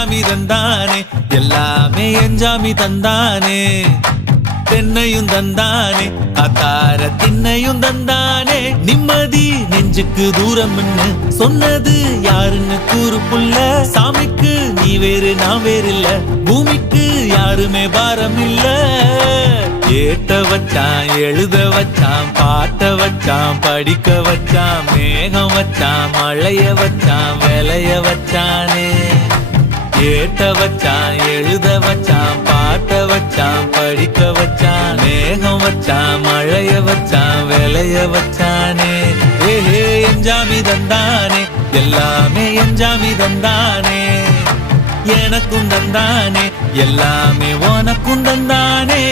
எஞ்சாமி தந்தானே எல்லாமே எஞ்சாமி தந்தானே தென்னையும் தந்தானே காத்தார திண்ணையும் தந்தானே நிம்மதி நெஞ்சுக்கு தூரம்னு சொன்னது யாருன்னு கூறு புள்ள சாமிக்கு நீ வேறு நான் வேறு இல்ல பூமிக்கு யாருமே பாரம் இல்ல ஏட்ட வச்சான் எழுத வச்சான் பாட்ட வச்சான் படிக்க வச்சான் மேகம் வச்சான் மழைய வச்சான் விளைய வச்சானே ஏட்ட வச்சான் எழுத வச்சான் பாட்ட வச்சான் படிக்க வச்சான் மேகம் வச்சான் மழைய வச்சான் விளைய வச்சானே ஏஹே எஞ்சாமி தந்தானே எல்லாமே எஞ்சாமி தந்தானே எனக்கும் தந்தானே எல்லாமே உனக்கும் தந்தானே